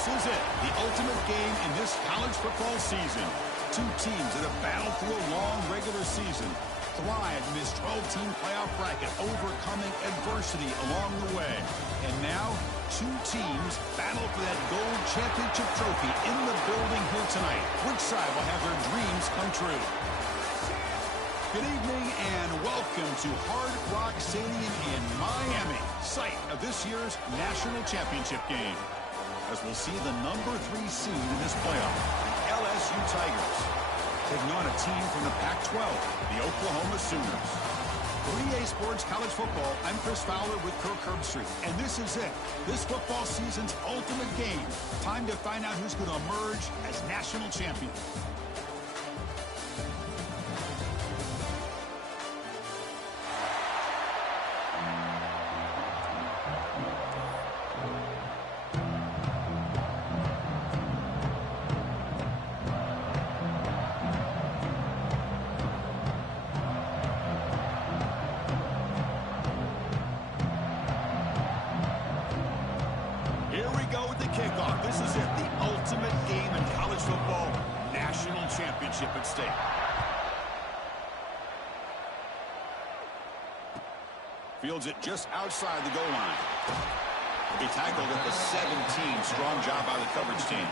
This is it, the ultimate game in this college football season. Two teams that have battled through a long regular season, thrived in this 12-team playoff bracket, overcoming adversity along the way. And now, two teams battle for that gold championship trophy in the building here tonight. Which side will have their dreams come true? Good evening and welcome to Hard Rock Stadium in Miami, site of this year's national championship game. As we'll see the number 3 seed in this playoff, the LSU Tigers, taking on a team from the Pac-12, the Oklahoma Sooners. For EA Sports College Football, I'm Chris Fowler with Kirk Herbstreit, and this is it, this football season's ultimate game. Time to find out who's going to emerge as national champion. Kickoff. This is it, the ultimate game in college football, national championship at stake. Fields it just outside the goal line. He tackled at the 17. Strong job by the coverage team.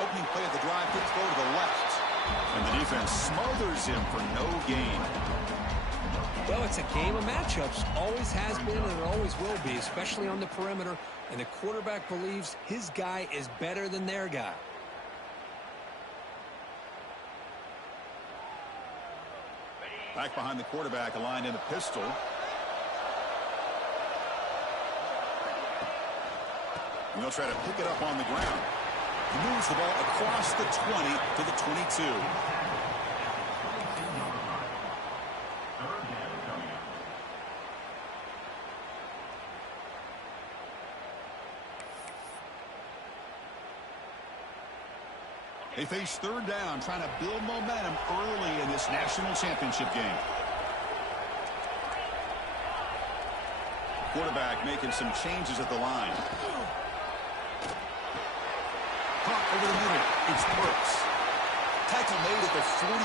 Opening play of the drive, gets go to the left. And the defense smothers him for no gain. Well, it's a game of matchups. Always has been and it always will be, especially on the perimeter. And the quarterback believes his guy is better than their guy. Back behind the quarterback, aligned in a pistol. And they'll try to pick it up on the ground. He moves the ball across the 20 to the 22. They face third down, trying to build momentum early in this national championship game. Quarterback making some changes at the line. Over the middle, it's Brooks. Tackle made at the 41.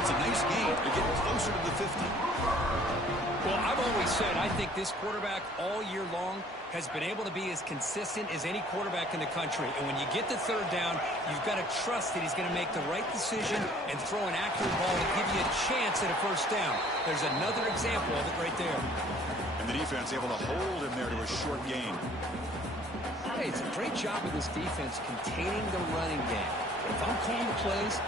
It's a nice game. They're getting closer to the 50. Well, I've always said I think this quarterback all year long has been able to be as consistent as any quarterback in the country. And when you get the third down, you've got to trust that he's going to make the right decision and throw an accurate ball to give you a chance at a first down. There's another example of it right there. And the defense able to hold him there to a short gain. Hey, it's a great job of this defense containing the running game. If I'm calling the plays,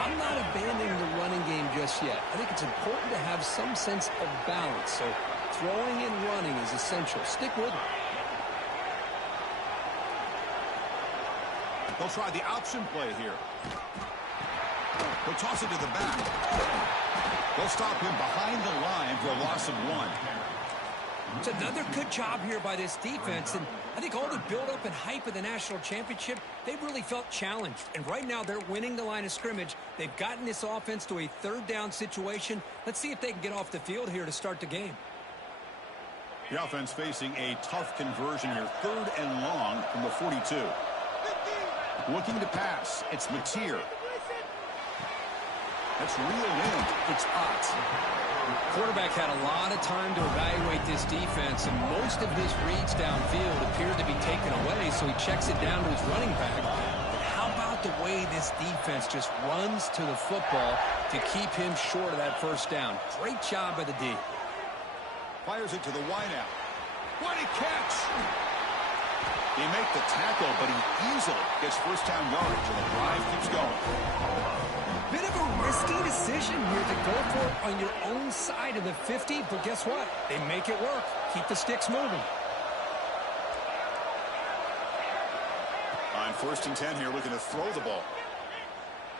I'm not abandoning the running game just yet. I think it's important to have some sense of balance. So throwing and running is essential. Stick with it. They'll try the option play here. They'll toss it to the back. They'll stop him behind the line for a loss of 1. It's another good job here by this defense, and I think all the build-up and hype of the national championship, they've really felt challenged. And right now, they're winning the line of scrimmage. They've gotten this offense to a third down situation. Let's see if they can get off the field here to start the game. The offense facing a tough conversion here, 3rd and long from the 42. Looking to pass, it's Mateer. That's reeled in. It's Ott. Quarterback had a lot of time to evaluate this defense, and most of his reads downfield appeared to be taken away, so he checks it down to his running back. But how about the way this defense just runs to the football to keep him short of that first down? Great job by the D. Fires it to the wideout. What a catch! He makes the tackle, but he easily gets first down yardage, and the drive keeps going. Bit of a risky decision here to go for it on your own side of the 50, but guess what? They make it work. Keep the sticks moving. On 1st and 10 here, looking to throw the ball.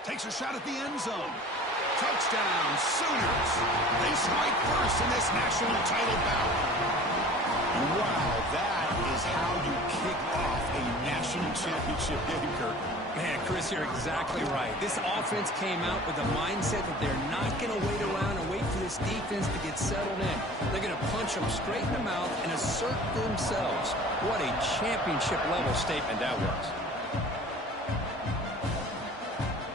Takes a shot at the end zone. Touchdown, Sooners. They strike first in this national title bout. Wow, that is how you kick off a national championship game, Kirk. Man, Chris, you're exactly right. This offense came out with a mindset that they're not going to wait around and wait for this defense to get settled in. They're going to punch them straight in the mouth and assert themselves. What a championship-level statement that was.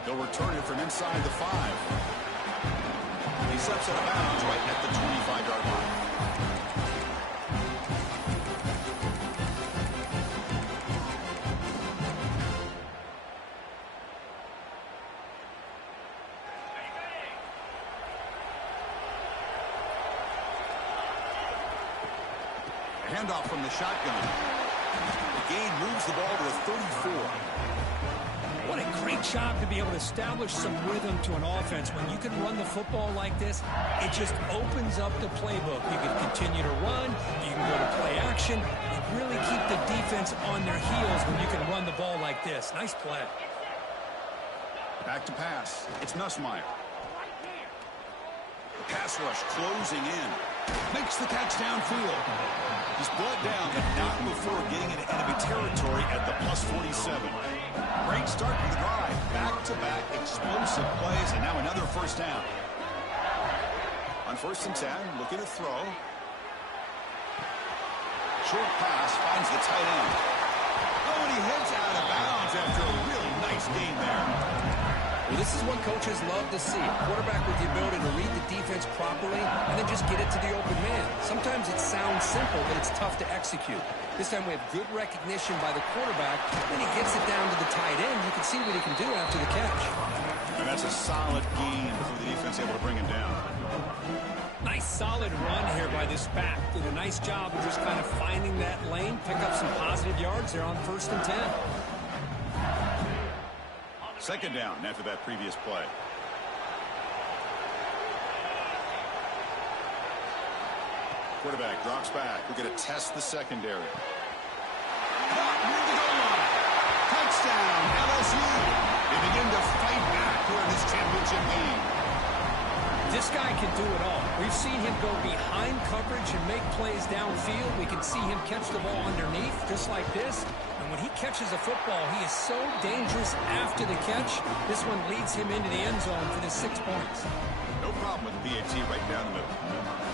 They'll return it from inside the 5. He steps out of bounds right at the 25-yard line. Handoff from the shotgun. The gain moves the ball to the 34. What a great job to be able to establish some rhythm to an offense. When you can run the football like this, it just opens up the playbook. You can continue to run. You can go to play action. And really keep the defense on their heels when you can run the ball like this. Nice play. Back to pass. It's Nussmeier. The pass rush closing in. Makes the catch downfield. He's brought down, but not before getting into enemy territory at the plus 47. Great start to the drive. Back-to-back explosive plays, and now another first down. On 1st and 10, looking to throw. Short pass finds the tight end. Oh, and he heads out of bounds after a really nice gain there. Well, this is what coaches love to see. A quarterback with the ability to read the defense properly and then just get it to the open man. Sometimes it sounds simple, but it's tough to execute. This time we have good recognition by the quarterback. Then he gets it down to the tight end. You can see what he can do after the catch. And that's a solid gain before the defense able to bring him down. Nice solid run here by this back. Did a nice job of just kind of finding that lane, pick up some positive yards there on 1st and 10. Second down after that previous play. Quarterback drops back. We're going to test the secondary. Caught near the goal line. Touchdown, LSU. They begin to fight back here in this championship game. This guy can do it all. We've seen him go behind coverage and make plays downfield. We can see him catch the ball underneath, just like this. And when he catches a football, he is so dangerous after the catch. This one leads him into the end zone for the 6 points. No problem with the PAT right down the middle.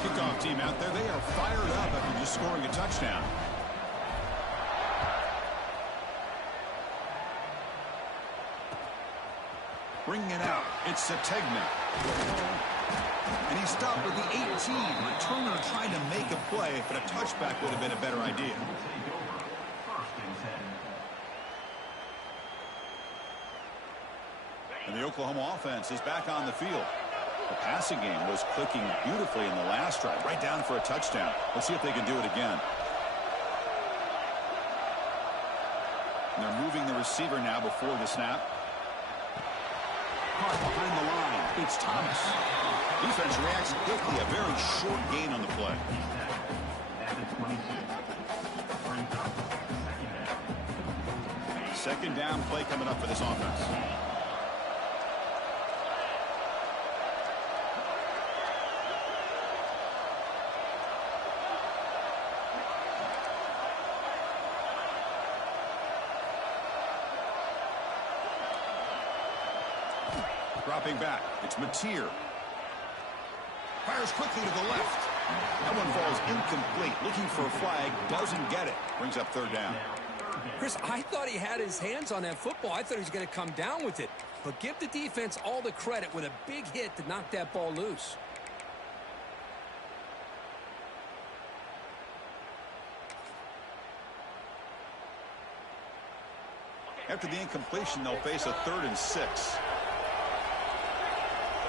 Kickoff team out there, they are fired up after just scoring a touchdown. Bringing it out, it's Sategna. And he stopped with the 18. Returner trying to make a play, but a touchback would have been a better idea. And the Oklahoma offense is back on the field. The passing game was clicking beautifully in the last drive, right down for a touchdown. Let's see if they can do it again. And they're moving the receiver now before the snap. Caught behind the line. It's Thomas. Defense reacts quickly. A very short gain on the play. Second down play coming up for this offense. Dropping back, it's Mateer. Fires quickly to the left. That one falls incomplete. Looking for a flag, doesn't get it. Brings up third down. Chris, I thought he had his hands on that football. I thought he was going to come down with it. But give the defense all the credit with a big hit to knock that ball loose. After the incompletion, they'll face a 3rd and 6.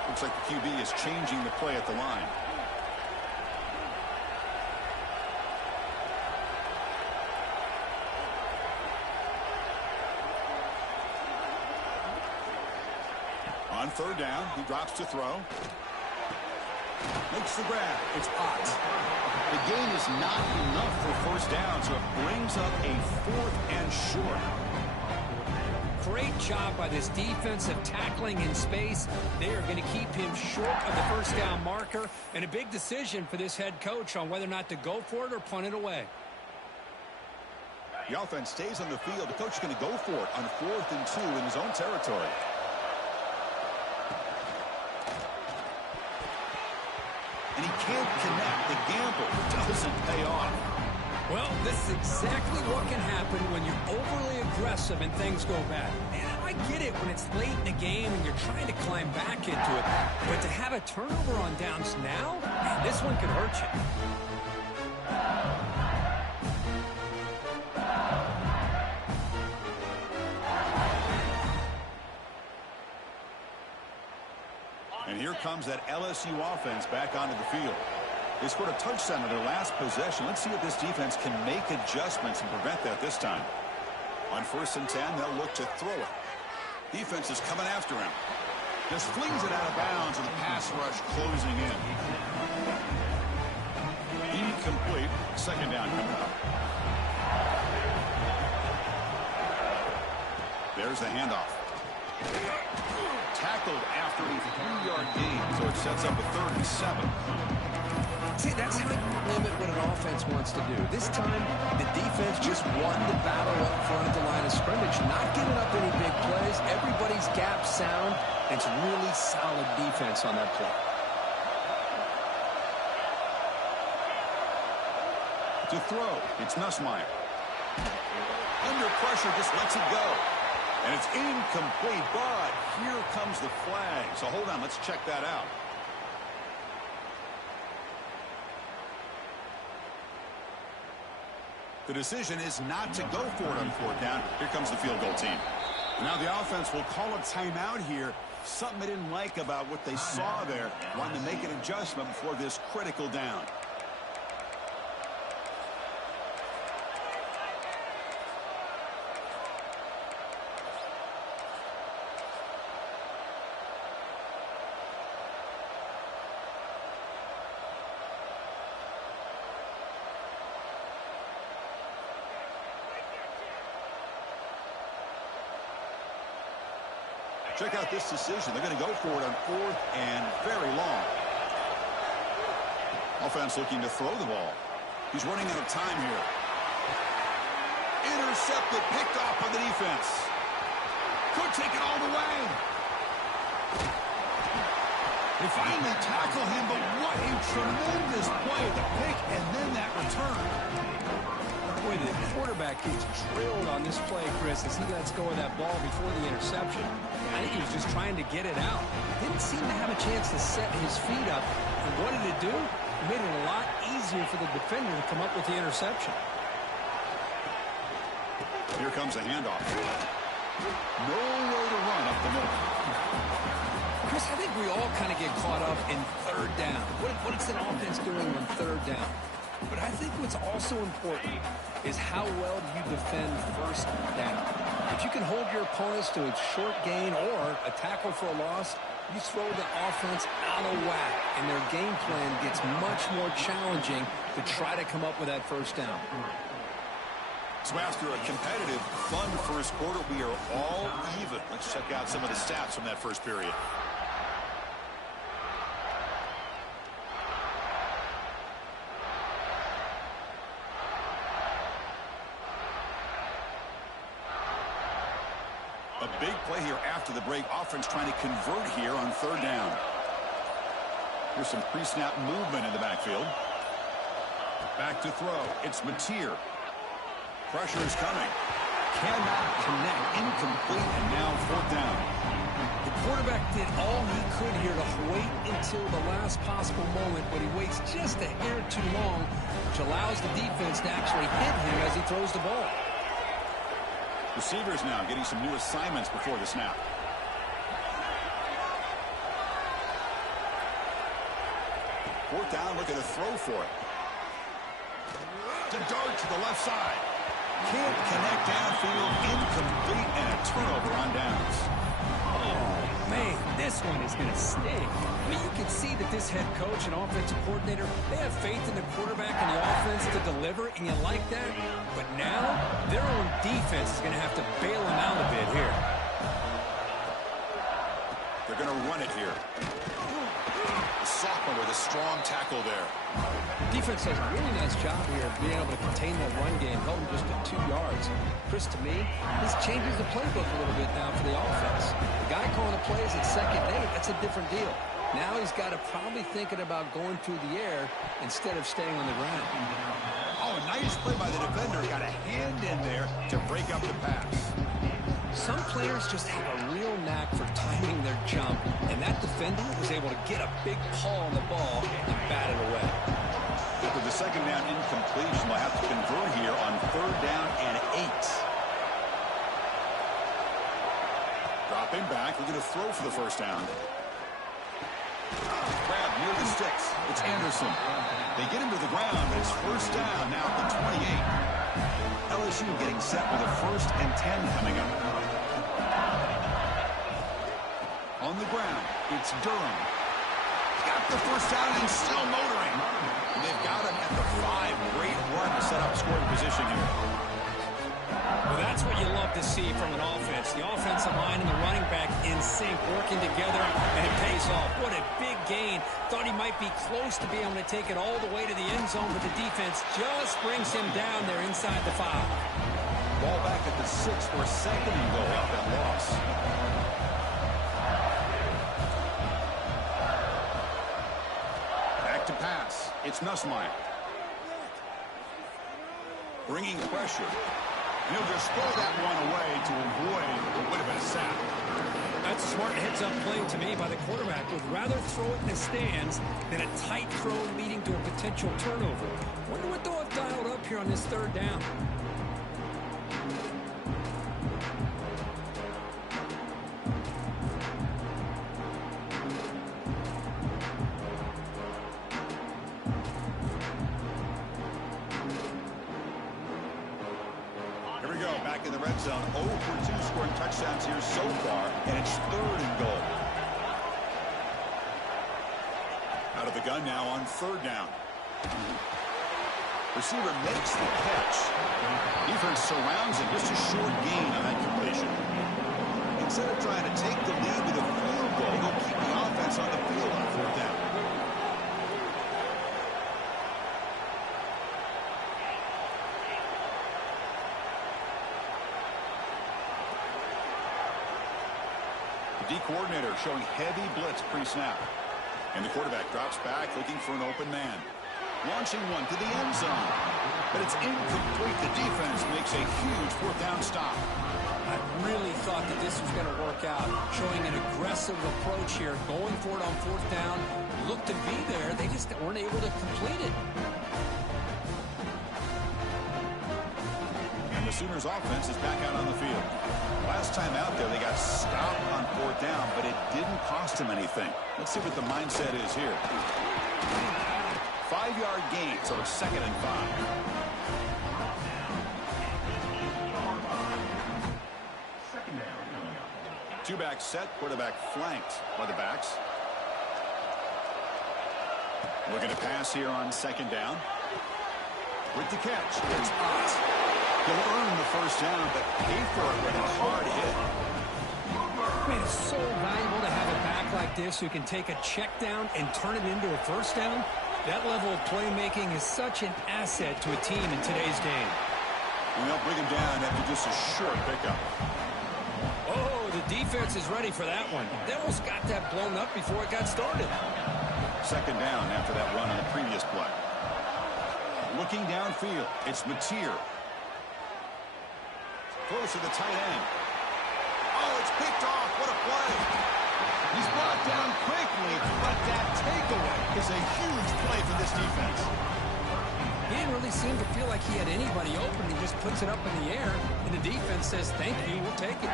Looks like the QB is changing the play at the line. On 3rd down, he drops to throw. Makes the grab. It's Ott. The gain is not enough for 1st down, so it brings up a 4th and short. great job by this defense of tackling in space. They are going to keep him short of the first down marker, and a big decision for this head coach on whether or not to go for it or punt it away. The offense stays on the field. The coach is going to go for it on 4th and 2 in his own territory. And he can't connect. The gamble doesn't pay off. Well, this is exactly what can happen when you're overly aggressive and things go bad. And I get it when it's late in the game and you're trying to climb back into it. But to have a turnover on downs now, man, this one could hurt you. And here comes that LSU offense back onto the field. They scored a touchdown on their last possession. Let's see if this defense can make adjustments and prevent that this time. On 1st and 10, they'll look to throw it. Defense is coming after him. Just flings it out of bounds with the pass rush closing in. Incomplete. 2nd down coming up. There's the handoff. Tackled after a 3-yard gain, so it sets up a 3rd and 7. See, that's how you limit what an offense wants to do. This time, the defense just won the battle up front at the line of scrimmage, not giving up any big plays. Everybody's gap sound. It's really solid defense on that play. To throw, it's Nussmeier. Under pressure, just lets it go. And it's incomplete, but here comes the flag. So hold on, let's check that out. The decision is not to go for it on 4th down. Here comes the field goal team. Now the offense will call a timeout here. Something they didn't like about what they saw there. Wanted to make an adjustment before this critical down. Check out this decision. They're going to go for it on 4th and very long. Offense looking to throw the ball. He's running out of time here. Intercepted, picked off by the defense. Could take it all the way. They finally tackle him, but what a tremendous play. The pick and then that return. Boy, the quarterback gets drilled on this play, Chris, as he lets go of that ball before the interception. I think he was just trying to get it out. Didn't seem to have a chance to set his feet up. And what did it do? It made it a lot easier for the defender to come up with the interception. Here comes the handoff. Nowhere to run up the middle. Chris, I think we all kind of get caught up in 3rd down. What is an offense doing on 3rd down? But I think what's also important is how well do you defend 1st down. If you can hold your opponents to a short gain or a tackle for a loss, you throw the offense out of whack, and their game plan gets much more challenging to try to come up with that 1st down. So after a competitive, fun first quarter, we are all even. Let's check out some of the stats from that first period. A big play here after the break. Offense trying to convert here on 3rd down. Here's some pre-snap movement in the backfield. Back to throw. It's Mateer. Pressure is coming. Cannot connect. Incomplete, and now 4th down. The quarterback did all he could here to wait until the last possible moment, but he waits just a hair too long, which allows the defense to actually hit him as he throws the ball. Receivers now getting some new assignments before the snap. Fourth down, looking to throw for it. To dart to the left side. Can't connect downfield, incomplete, and a turnover on downs. Oh, Man, this one is going to sting. I mean, you can see that this head coach and offensive coordinator, they have faith in the quarterback and the offense to deliver, and you like that. But now, their own defense is going to have to bail them out a bit here. They're going to run it here. The sophomore with a strong tackle there. Defense does a really nice job here of being able to contain that run game, held them just at 2 yards. Chris, to me, this changes the playbook a little bit now for the offense. The guy calling the plays at 2nd and 8, that's a different deal. Now he's got to probably thinking about going through the air instead of staying on the ground. Oh, a nice play by the defender. Got a hand in there to break up the pass. Some players just have a real knack for timing their jump, and that defender was able to get a big paw on the ball and bat it away. With the 2nd down incompletion, they'll have to convert here on 3rd down and 8. Dropping back, we're going to throw for the 1st down. Grab near the sticks. It's Anderson. They get him to the ground, but it's 1st down now at the 28. LSU getting set with a 1st and 10 coming up. On the ground, it's Durham. Got the 1st down and still motoring. And they've got him at the 5. Great run to set up scoring position here. Well, that's what you love to see from an offense. The offensive line and the running back in sync, working together, and it pays off. What a big gain. Thought he might be close to being able to take it all the way to the end zone, but the defense just brings him down there inside the 5. Ball back at the 6 for 2nd and goal out that loss. Back to pass. It's Nussmeier. Bringing pressure. And he'll just throw that one away to avoid what would have been a sack. That's a smart heads-up play to me by the quarterback. Would rather throw it in the stands than a tight throw leading to a potential turnover. Wonder what they'll have dialed up here on this 3rd down. Back in the red zone, 0 for 2 scoring touchdowns here so far, and it's 3rd and goal. Out of the gun now on 3rd down. Receiver makes the catch. Defense surrounds him, just a short gain on that completion. Instead of trying to take the lead with a field goal, they'll keep the offense on the field on 4th down. The D-coordinator showing heavy blitz pre-snap. And the quarterback drops back looking for an open man. Launching one to the end zone. But it's incomplete. The defense makes a huge 4th down stop. I really thought that this was going to work out. Showing an aggressive approach here. Going for it on 4th down. Looked to be there. They just weren't able to complete it. And the Sooners offense is back out on the field. Last time out there, they got stopped on 4th down, but it didn't cost them anything. Let's see what the mindset is here. 5-yard gain, so it's 2nd and 5. Two-back set, quarterback flanked by the backs. Looking to pass here on 2nd down. With the catch, it's Ott. He'll earn the 1st down, but pay for it with a hard hit. Man, it's so valuable to have a back like this who can take a check down and turn it into a 1st down. That level of playmaking is such an asset to a team in today's game. And they'll bring him down after just a short pickup. Oh, the defense is ready for that one. They almost got that blown up before it got started. 2nd down after that run on the previous play. Looking downfield, it's Mateer. Close to the tight end. Oh, it's picked off. What a play. He's brought down quickly, but that takeaway is a huge play for this defense. He didn't really seem to feel like he had anybody open. He just puts it up in the air, and the defense says, thank you, we'll take it.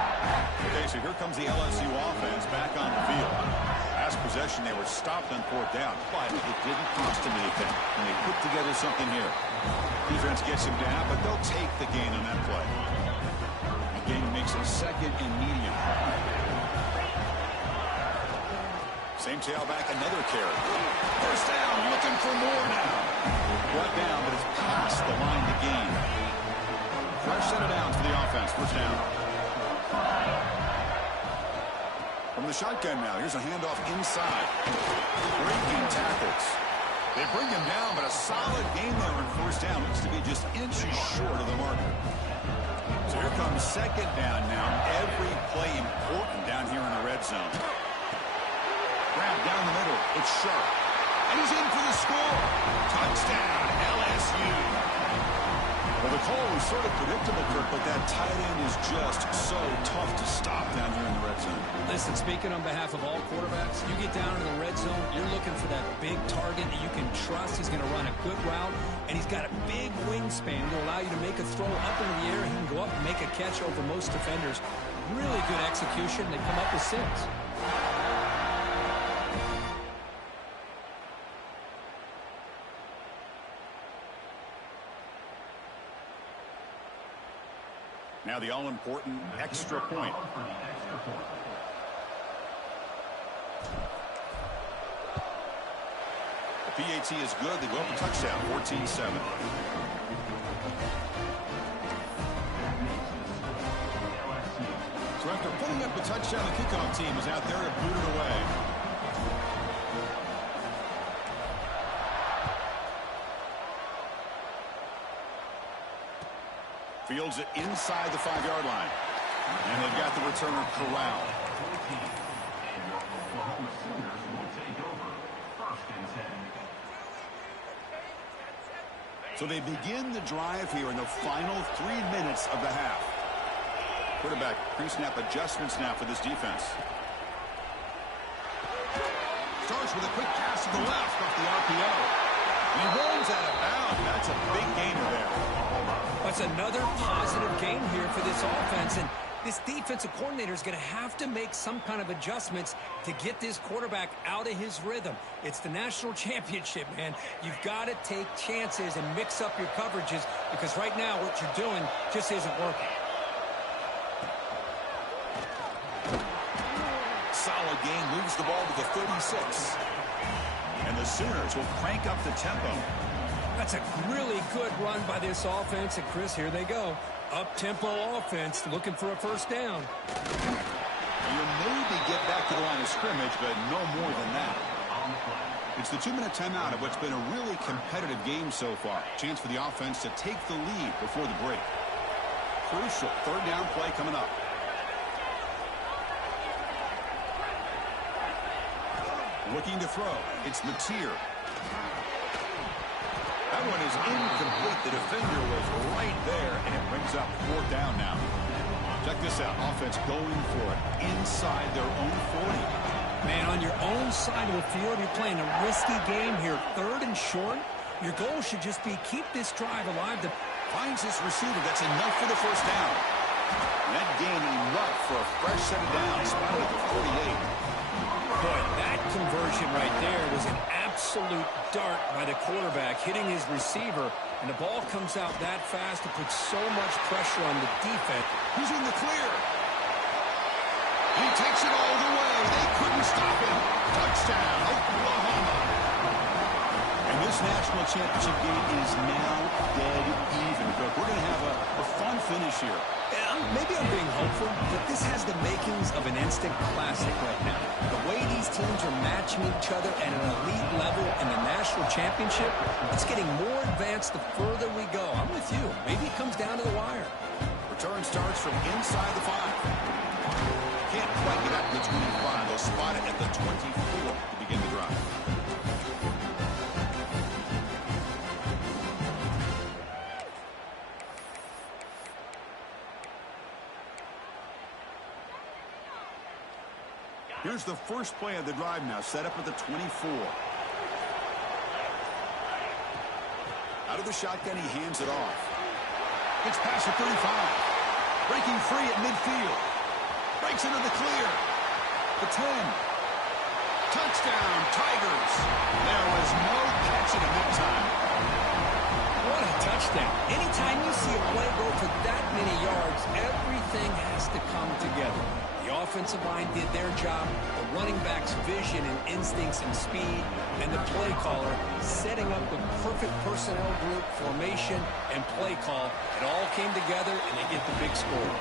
Okay, so here comes the LSU offense back on the field. Last possession, they were stopped on 4th down, but it didn't cost them anything. And they put together something here. Defense gets him down, but they'll take the gain on that play. The gain makes it 2nd and medium. Same tailback, another carry. First down, looking for more now. Brought down, but it's past the line to gain. Fresh set of downs for the offense. First down. From the shotgun now, here's a handoff inside. Breaking tackles. They bring him down, but a solid game there on first down. Looks to be just inches short of the marker. So here comes second down now. Every play important down here in the red zone. Grab down the middle. It's Sharp. And he's in for the score. Touchdown, LSU. Well, the call was sort of predictable, Kirk, but that tight end is just so tough to stop down here in the red zone. Listen, speaking on behalf of all quarterbacks, you get down in the red zone, you're looking for that big target that you can trust. He's going to run a good route, and he's got a big wingspan to allow you to make a throw up into the air. He can go up and make a catch over most defenders. Really good execution. They come up with 6. Now the all-important extra point. The PAT is good. They go up a touchdown, 14-7. So after putting up a touchdown, the kickoff team is out there to boot it away. Fields it inside the 5-yard line. And they've got the returner corralled. So they begin the drive here in the final 3 minutes of the half. Quarterback pre-snap adjustments now for this defense. Starts with a quick pass to the left off the RPO. And he runs out of bounds. That's a big gainer there. That's another positive game here for this offense, and this defensive coordinator is going to have to make some kind of adjustments to get this quarterback out of his rhythm. It's the national championship, man. You've got to take chances and mix up your coverages because right now what you're doing just isn't working. Solid game, moves the ball to the 36. And the Sooners will crank up the tempo. That's a really good run by this offense. And, Chris, here they go. Up-tempo offense looking for a first down. You maybe get back to the line of scrimmage, but no more than that. It's the 2-minute timeout of what's been a really competitive game so far. Chance for the offense to take the lead before the break. Crucial third down play coming up. Looking to throw. It's Mateer. That one is incomplete. The defender was right there, and it brings up 4th down now. Check this out. Offense going for it inside their own 40. Man, on your own side of the field, you're playing a risky game here. 3rd and short. Your goal should just be keep this drive alive. Finds his receiver. That's enough for the first down. And that gain enough for a fresh set of downs. Spotted at the 48. Boy, that conversion right there was an absolute dart by the quarterback, hitting his receiver, and the ball comes out that fast to put so much pressure on the defense. He's in the clear. He takes it all the way. They couldn't stop him. Touchdown, Oklahoma. And this national championship game is now dead even. But we're going to have a fun finish here. Maybe I'm being hopeful, but this has the makings of an instant classic right now. The way these teams are matching each other at an elite level in the national championship, it's getting more advanced the further we go. I'm with you. Maybe it comes down to the wire. Return starts from inside the 5. Can't quite get out to the 25. They'll spot it at the 24 to begin the drive. Here's the first play of the drive now, set up at the 24. Out of the shotgun, he hands it off. Gets past the 35. Breaking free at midfield. Breaks into the clear. The 10. Touchdown, Tigers. There was no catching him that time. What a touchdown. Anytime you see a play go for that many yards, everything has to come together. The offensive line did their job, the running back's vision and instincts and speed, and the play caller setting up the perfect personnel group, formation, and play call. It all came together, and they get the big score.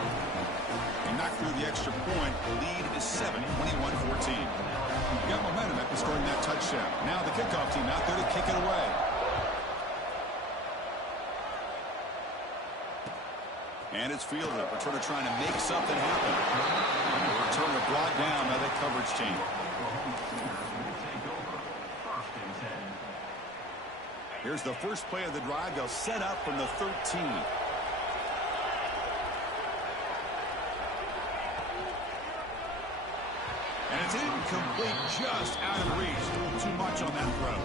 They knocked through the extra point. The lead is 7, 21-14. You got momentum after scoring that touchdown. Now the kickoff team out there to kick it away. And it's fielded. Returner trying to make something happen. The returner brought down by the coverage team. Here's the first play of the drive. They'll set up from the 13. And it's incomplete, just out of reach. A little too much on that throw.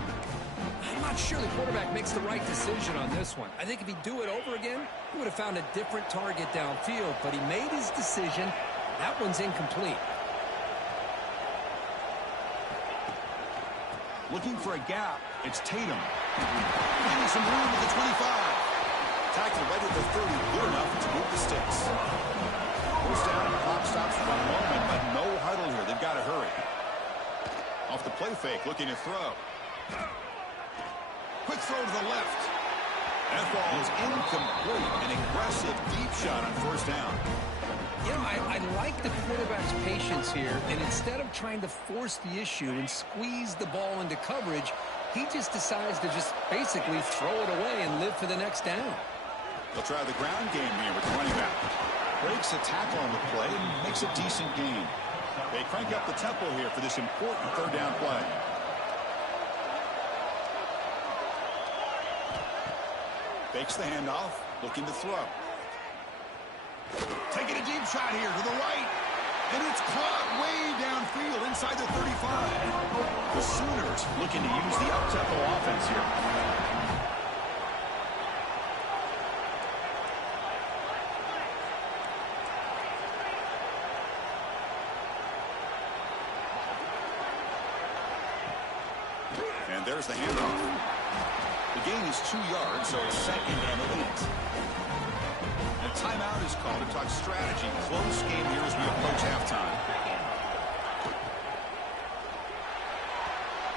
I'm not sure the quarterback makes the right decision on this one. I think if he'd do it over again, he would have found a different target downfield, but he made his decision. That one's incomplete. Looking for a gap. It's Tatum. Getting some room at the 25. Tackled right at the 30. Good enough to move the sticks. Goes down. Clock stops for a moment, but no huddle here. They've got to hurry. Off the play fake, looking to throw. Quick throw to the left. That ball is incomplete. An aggressive deep shot on first down. You know, I like the quarterback's patience here, and instead of trying to force the issue and squeeze the ball into coverage, he just decides to just basically throw it away and live for the next down. They'll try the ground game here with the running back. Breaks a tackle on the play and makes a decent gain. They crank up the tempo here for this important third down play. Fakes the handoff, looking to throw. Taking a deep shot here to the right. And it's caught way downfield inside the 35. The Sooners looking to use the up-tempo offense here. And there's the handoff. The gain is 2 yards, so it's 2nd and 8. A timeout is called to talk strategy. Close game here as we approach halftime.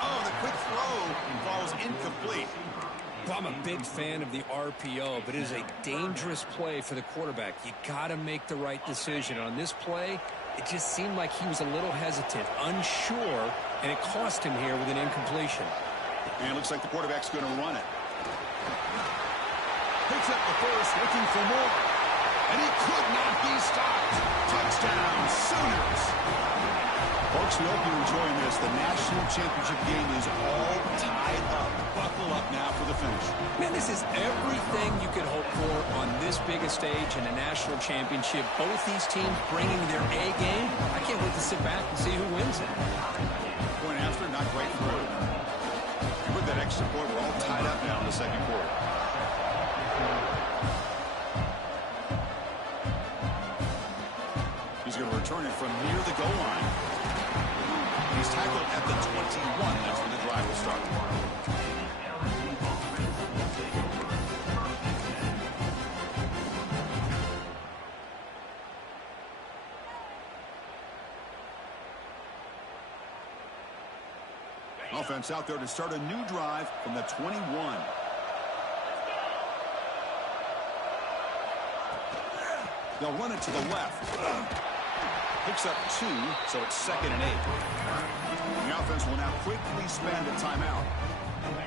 Oh, the quick throw falls incomplete. Well, I'm a big fan of the RPO, but it is a dangerous play for the quarterback. You got to make the right decision. On this play, it just seemed like he was a little hesitant, unsure, and it cost him here with an incompletion. And it looks like the quarterback's going to run it. Picks up the first, looking for more. And he could not be stopped. Touchdown, Sooners. Folks, we hope you're enjoying this. The national championship game is all tied up. Buckle up now for the finish. Man, this is everything you could hope for on this big a stage in a national championship. Both these teams bringing their A game. I can't wait to sit back and see who wins it. Point after, not quite through. With that extra point, we're all tied up now in the second quarter. He's going to return it from near the goal line. He's tackled at the 21. That's where the drive will start. Offense out there to start a new drive from the 21. They'll run it to the left. Picks up 2, so it's 2nd and 8. The offense will now quickly spend a timeout.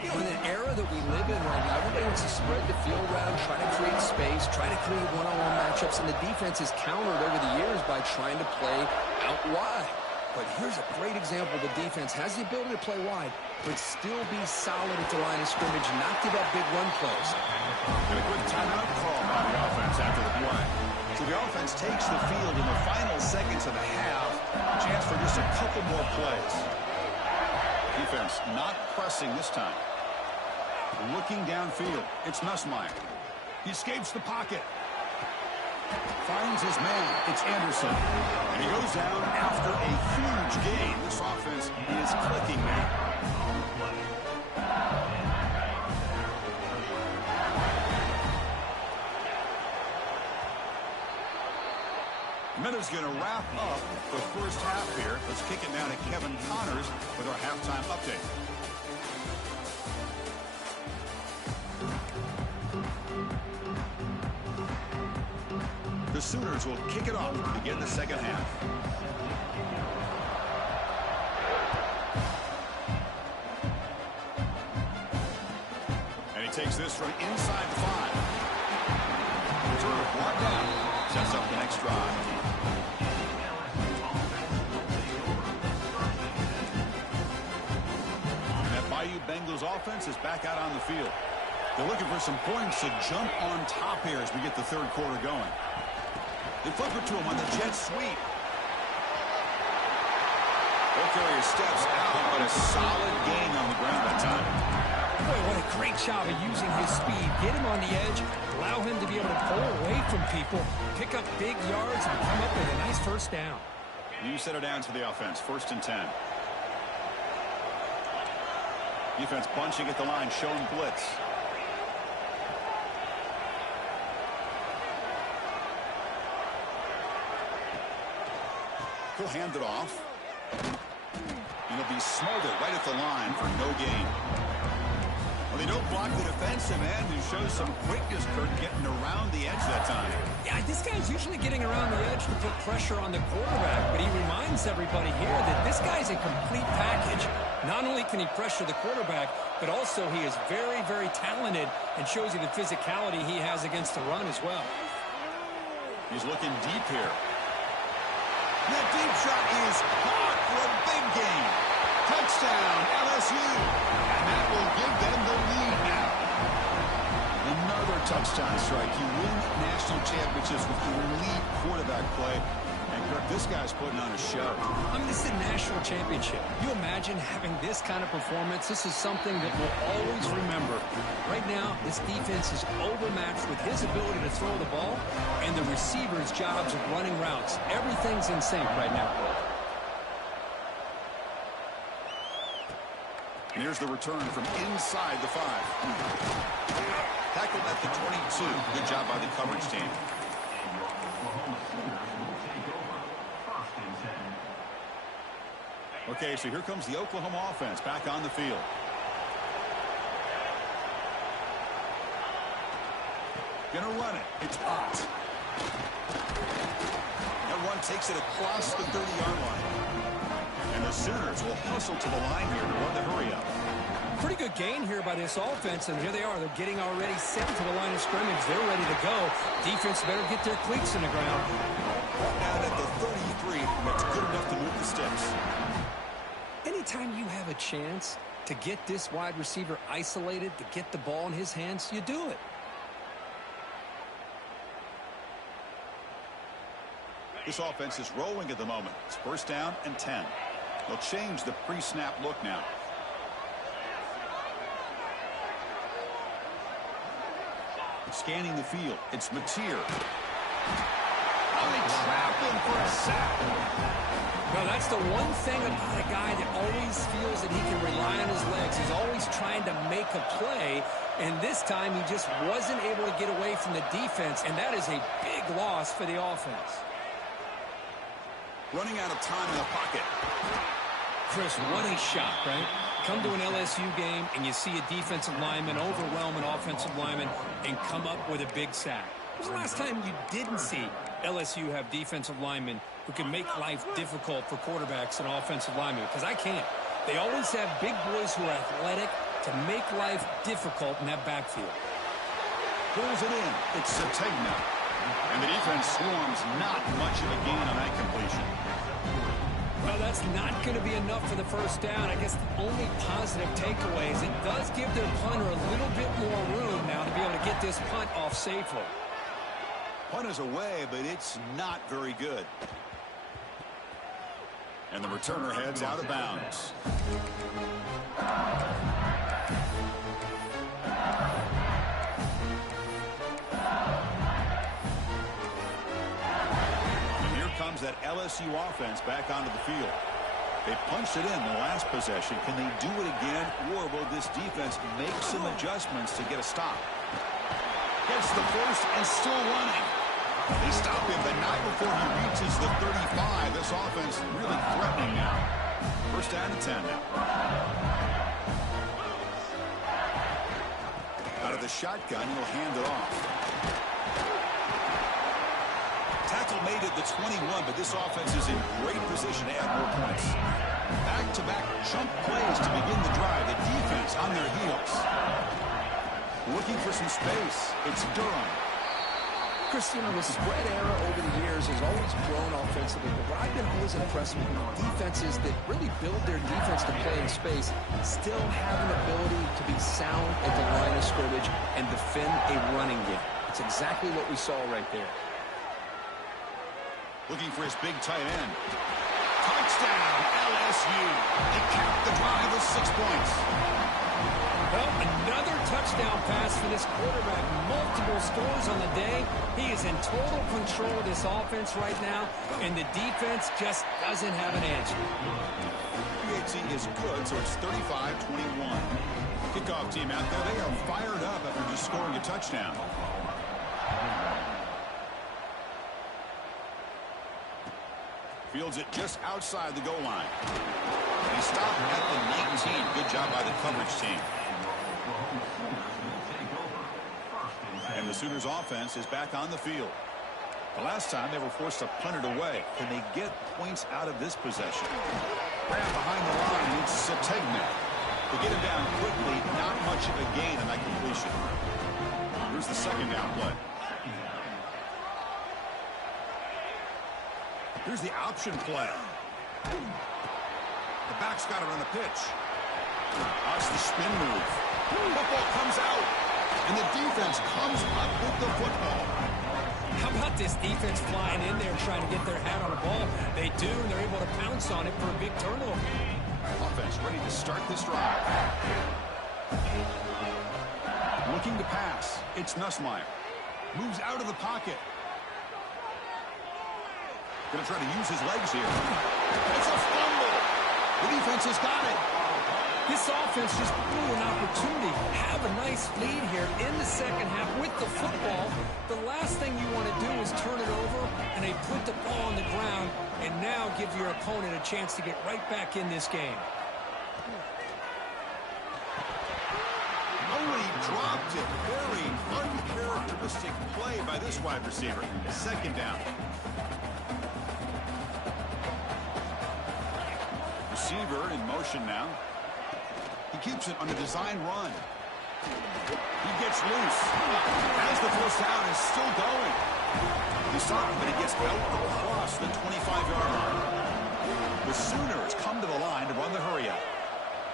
You know, in an era that we live in right now, everybody wants to spread the field around, try to create space, try to create one-on-one matchups, and the defense has countered over the years by trying to play out wide. But here's a great example. The defense has the ability to play wide, but still be solid at the line of scrimmage, not give up big run plays. And a quick timeout call by the offense after the play. So the offense takes the field in the final seconds of the half. Chance for just a couple more plays. Defense not pressing this time. Looking downfield. It's Nussmeier. He escapes the pocket. Finds his man. It's Anderson. And he goes down after a huge gain. This offense is clicking now. Minutes going to wrap up the first half here. Let's kick it down to Kevin Connors with our halftime update. The Sooners will kick it off to begin the second half. And he takes this from inside the 5. Return brought down. Sets up the next drive. And that Bayou Bengals offense is back out on the field. They're looking for some points to jump on top here as we get the third quarter going. They flip it to him on the jet sweep. Ball carrier steps out, but a solid gain on the ground that time. Boy, what a great job of using his speed. Get him on the edge, allow him to be able to pull away from people, pick up big yards, and come up with a nice first down. You set it down to the offense, 1st and 10. Defense bunching at the line, showing blitz. He'll hand it off. And he'll be smothered right at the line for no gain. Well, they don't block the defensive end and show some quickness, Kurt, getting around the edge that time. Yeah, this guy's usually getting around the edge to put pressure on the quarterback, but he reminds everybody here that this guy's a complete package. Not only can he pressure the quarterback, but also he is very, very talented and shows you the physicality he has against the run as well. He's looking deep here. That deep shot is caught for a big gain. Touchdown, LSU. And that will give them the lead now. Another touchdown strike. You win national championships with elite quarterback play. And, Kirk, this guy's putting on a show. I mean, this is a national championship. You imagine having this kind of performance? This is something that we'll always remember. Right now, this defense is overmatched with his ability to throw the ball and the receivers' jobs of running routes. Everything's in sync right now. And here's the return from inside the 5. Tackled at the 22. Good job by the coverage team. Okay, so here comes the Oklahoma offense back on the field. Gonna run it. It's hot. That one takes it across the 30-yard line. And the Sooners will hustle to the line here to run the hurry up. Pretty good gain here by this offense, and here they are. They're getting already set to the line of scrimmage. They're ready to go. Defense better get their cleats in the ground. Down at the 33, that's good enough to move the sticks. Anytime you have a chance to get this wide receiver isolated, to get the ball in his hands, you do it. This offense is rolling at the moment. It's 1st down and 10. They'll change the pre-snap look now. Scanning the field. It's Mateer. Oh, they trapped him for a sack. No, that's the one thing about a guy that always feels that he can rely on his legs. He's always trying to make a play, and this time he just wasn't able to get away from the defense, and that is a big loss for the offense. Running out of time in the pocket. Chris, what a shot, right? Come to an LSU game, and you see a defensive lineman overwhelm an offensive lineman and come up with a big sack. When was the last time you didn't see LSU have defensive linemen who can make life difficult for quarterbacks and offensive linemen? Because I can't. They always have big boys who are athletic to make life difficult in that backfield. Pulls it in. It's Sategna. And the defense swarms not much of a gain on that completion. Well, that's not going to be enough for the first down. I guess the only positive takeaway is it does give their punter a little bit more room now to be able to get this punt off safely. Punt is away, but it's not very good. And the returner heads out of bounds. And here comes that LSU offense back onto the field. They punched it in the last possession. Can they do it again, or will this defense make some adjustments to get a stop? Gets the first and still running. They stop him, but not before he reaches the 35. This offense really threatening now. First down and 10 now. Out of the shotgun, he'll hand it off. Tackle made at the 21, but this offense is in great position to add more points. Back-to-back chunk plays to begin the drive. The defense on their heels. Looking for some space. It's Durham. Chris, you know, the spread era over the years has always grown offensively, but what I've been always impressed with defenses that really build their defense to play in space still have an ability to be sound at the line of scrimmage and defend a running game. It's exactly what we saw right there. Looking for his big tight end. Touchdown, LSU. They capped the drive with 6 points. Well, another touchdown pass for this quarterback. Multiple scores on the day. He is in total control of this offense right now, and the defense just doesn't have an answer. PAT is good, so it's 35-21. Kickoff team out there, they are fired up after just scoring a touchdown. Fields it just outside the goal line. And he stopped at the 19. Good job by the coverage team. And the Sooners offense is back on the field. The last time they were forced to punt it away. Can they get points out of this possession? Grab behind the line, it's Sategna. To get him down quickly, not much of a gain on that completion. Here's the second down play. Here's the option play. The back's got it on the pitch. That's the spin move. Football comes out, and the defense comes up with the football. How about this defense flying in there trying to get their hat on the ball? They do, and they're able to pounce on it for a big turnover. Offense ready to start this drive. Looking to pass. It's Nussmeier. Moves out of the pocket. Going to try to use his legs here. It's a fumble. The defense has got it. This offense just blew an opportunity. Have a nice lead here in the second half with the football. The last thing you want to do is turn it over, and they put the ball on the ground, and now give your opponent a chance to get right back in this game. Oh, he dropped it. Very uncharacteristic play by this wide receiver. Second down. Receiver in motion now. He keeps it on a design run. He gets loose. As the first down is still going. He stopped, but he gets out across the 25-yard line. The Sooners come to the line to run the hurry up.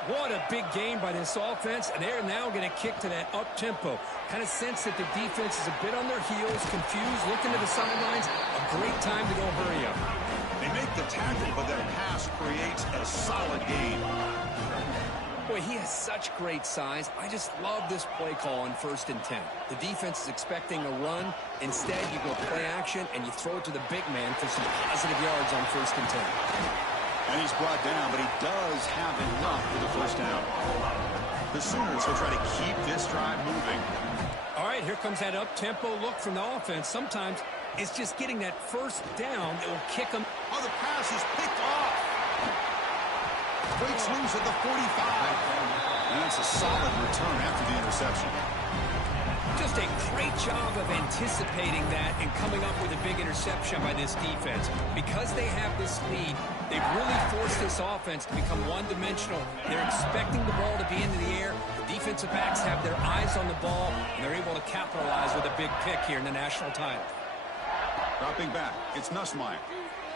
What a big game by this offense, and they're now going to kick to that up-tempo. Kind of sense that the defense is a bit on their heels, confused, looking to the sidelines. A great time to go hurry up. They make the tackle, but that pass creates a solid gain. Boy, he has such great size. I just love this play call on 1st and 10. The defense is expecting a run. Instead, you go play action, and you throw it to the big man for some positive yards on 1st and 10. And he's brought down, but he does have enough for the first down. The Sooners will try to keep this drive moving. All right, here comes that up-tempo look from the offense. Sometimes it's just getting that first down that will kick them. Oh, the pass is picked off. Waits loose at the 45. And that's a solid return after the interception. Just a great job of anticipating that and coming up with a big interception by this defense. Because they have this lead, they've really forced this offense to become one-dimensional. They're expecting the ball to be into the air. The defensive backs have their eyes on the ball, and they're able to capitalize with a big pick here in the national title. Dropping back, it's Nussmeier.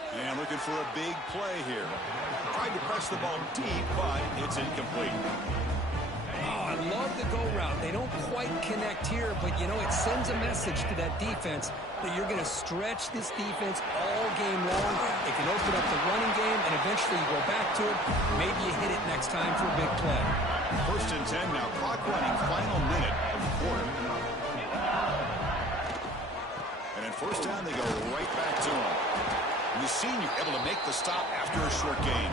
And looking for a big play here. Tried to press the ball deep, but it's incomplete. Oh, I love the go route. They don't quite connect here, but, you know, it sends a message to that defense that you're going to stretch this defense all game long. It can open up the running game, and eventually you go back to it. Maybe you hit it next time for a big play. 1st and 10 now. Clock running, final minute of the quarter. And at first down, they go right back to him. And the senior able to make the stop after a short gain.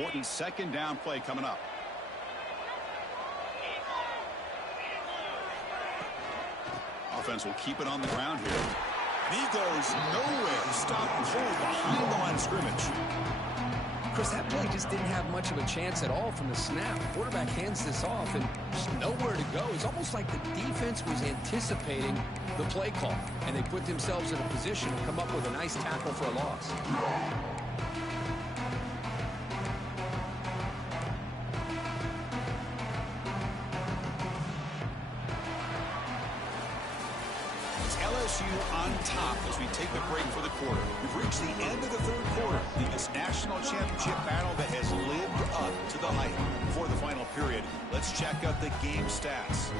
important second down play coming up. Offense will keep it on the ground here. And he goes nowhere. Stopped cold behind the line of scrimmage. Chris, that play just didn't have much of a chance at all from the snap. The quarterback hands this off and just nowhere to go. It's almost like the defense was anticipating the play call, and they put themselves in a position to come up with a nice tackle for a loss. LSU on top as we take the break for the quarter. We've reached the end of the third quarter in this national championship battle that has lived up to the hype. Before the final period, let's check out the game stats.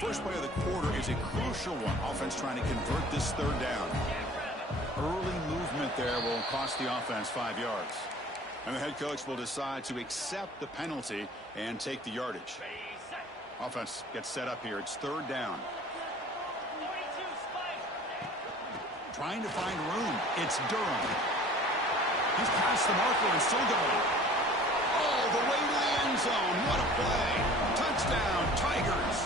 First play of the quarter is a crucial one. Offense trying to convert this third down. Early movement there will cost the offense 5 yards. And the head coach will decide to accept the penalty and take the yardage. Offense gets set up here. It's third down. Trying to find room. It's Durham. He's past the marker and still going. All the way to the end zone. What a play. Touchdown, Tigers.